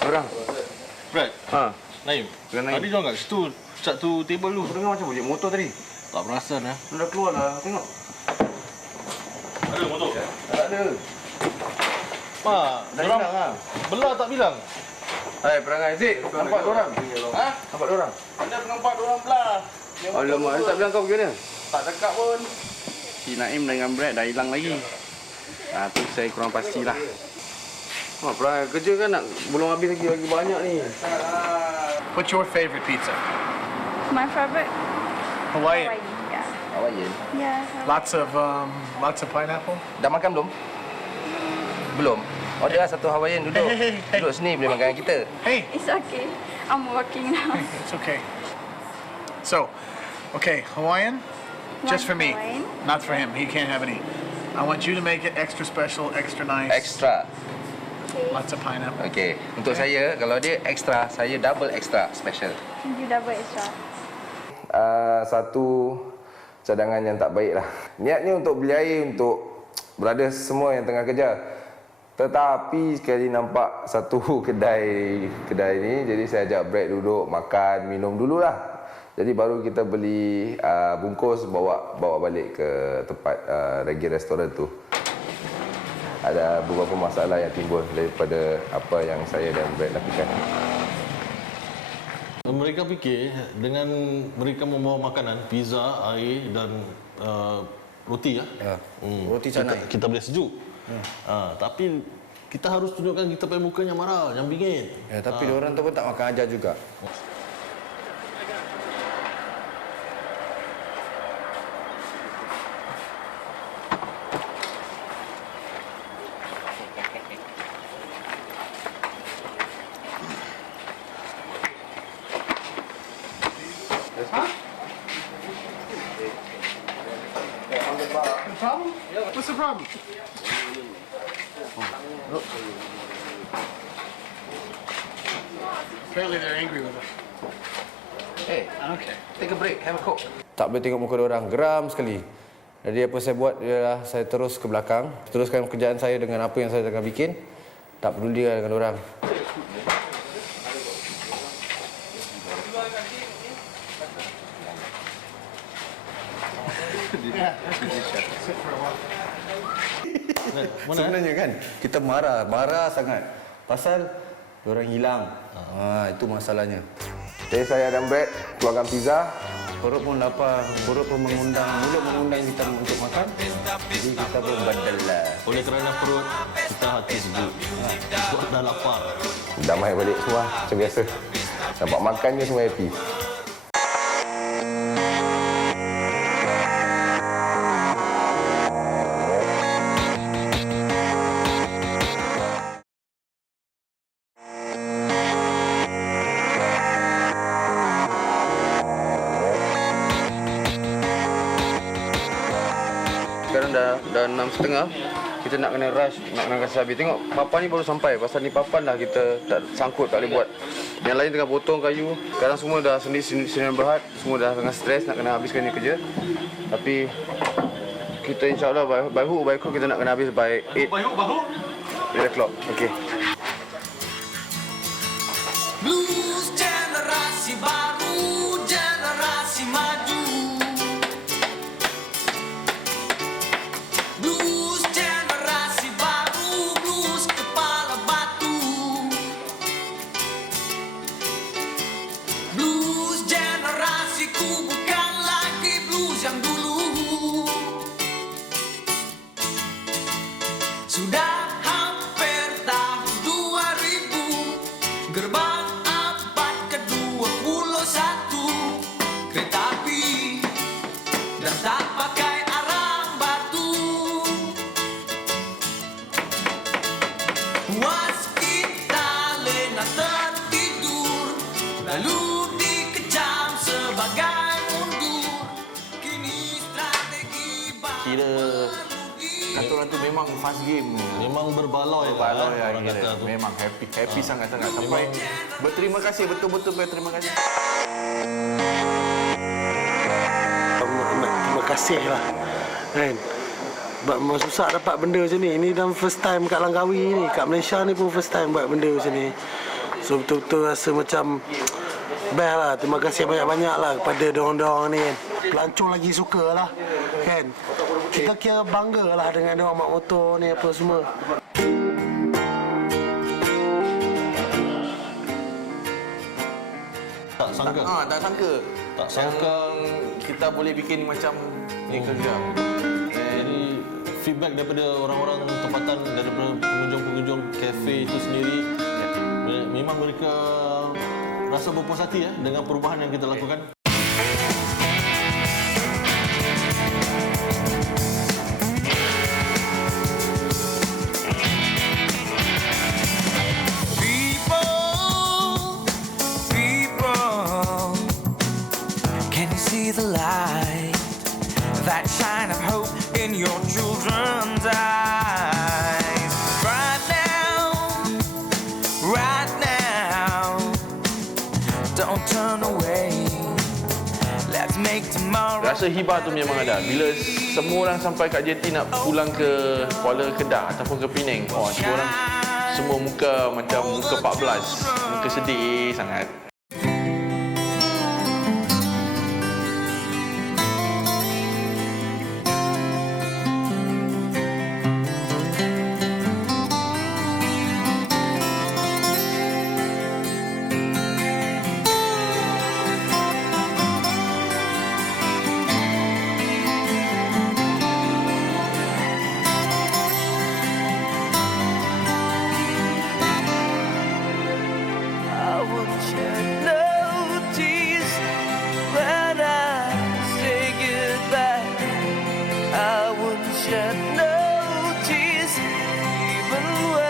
Diorang? Brad. Ha. Naim. Dengan Naim. Tadi diorang kat situ. Satu table lu. Dengar macam bunyi motor tadi. Tak perasan ya. Dah keluar lah, tengok. Ada motor? Tak ada. Mak, Dah diorang hilang lah. belah tak bilang. Hai, perangai Zik. Nampak diorang? Ha? Nampak diorang? Anda nampak diorang belah. Alamak, dia tak bilang kau pergi mana? Tak dekat pun. Si Naim dengan Brad dah hilang lagi. Tu saya kurang pastilah. Wah, perangai kerja kan nak belum habis lagi banyak ni. What's your favorite pizza? My favorite Hawaiian. Yeah. Hawaiian. Yeah. Lots of pineapple. Dah makan belum? Belum. Order lah satu Hawaiian duduk. Hey. Duduk sini boleh makan kita. Hey, It's okay. I'm working now. it's okay. So, okay, Hawaiian, just for me, Hawaiian. not for him. He can't have any. I want you to make it extra special, extra nice. Extra. Lots of pineapple. Okey. Untuk saya, kalau dia extra, saya double extra special. You double extra. Satu cadangan yang tak baik lah. Niatnya untuk beli air untuk brothers semua yang tengah kerja. Tetapi sekali nampak satu kedai ni, jadi saya ajak Brad duduk makan, minum dululah. Jadi baru kita beli bungkus bawa balik ke tempat Regi restoran tu. Ada beberapa masalah yang timbul daripada apa yang saya dan Brad lakukan. Mereka fikir dengan mereka membawa makanan, pizza, air dan roti ya. Roti canai. Kita boleh sejuk. Tapi kita harus tunjukkan kita punya mukanya marah, yang bingit. Ya, tapi diorang tu pun tak makan ajar juga. Problem? What's the problem? Apparently they're angry with us. Hey, Okay. take a break, have a coke. Tak boleh tengok muka diorang, geram sekali. Jadi apa saya buat ialah saya terus ke belakang, teruskan pekerjaan saya dengan apa yang saya tengah bikin. Tak peduli dengan diorang. Sebenarnya kan kita marah sangat pasal diorang hilang. Itu masalahnya. Jadi saya dan Brad keluarkan pizza. Perut pun lapar, mulut mengundang kita untuk makan. Jadi kita pun bandel lah. Oleh kerana perut, kita hati sejuk. Perut dah lapar. Damai balik semua macam biasa. Nampak makannya semua happy. Sekarang dah 6.30. Kita nak kena rush, nak kena kasi habis. Tengok, papan ni baru sampai. Pasal ni papan dah kita tak sangkut, tak boleh buat. Yang lain tengah potong kayu. Sekarang semua dah sendiri berhad. Semua dah tengah stres nak kena habiskan ni kerja. Tapi kita insyaAllah by hook kita nak kena habis by 8 o'clock. Okay. Blues generasi baru, generasi maju. Blues generasi baru, blues kepala batu. Blues generasiku bukan lagi blues yang dulu. Sudah hampir tahun 2000, gerbang abad ke-21, kereta api dan tak pakai arang batu. Puas kita kira Kata orang tu memang fast game. memang berbaloi Baloi lah, lah orang kira. kata tu. Memang happy sangat-sangat sampai berterima kasih betul-betul berterima kasih. Terima kasih lah kan. Memang susah dapat benda macam ni. Ini dah first time kat Langkawi ni. Kat Malaysia ni pun first time buat benda macam ni. So betul-betul rasa macam best lah. Terima kasih banyak-banyak lah kepada dorang-dorang ni kan. Pelancong lagi suka lah kan. Kita kira bangga lah dengan dorang mak motor ni apa semua. Tak sangka. Tak sangka. Tak sangka kita boleh bikin macam ni kerja. Jadi feedback daripada orang-orang tempatan, daripada pengunjung-pengunjung kafe itu sendiri, memang mereka rasa berpuas hati dengan perubahan yang kita lakukan. Can you see the light, that shine of hope in your children's eyes? Right now, don't turn away. Let's make tomorrow. Rasa hibah tu memang ada. Bila semua orang sampai kat JT nak pulang ke Kuala Kedah ataupun ke Penang, semua orang semua muka macam muka 14, muka sedih sangat. I wouldn't shed no tears when I say goodbye. I wouldn't shed no tears even when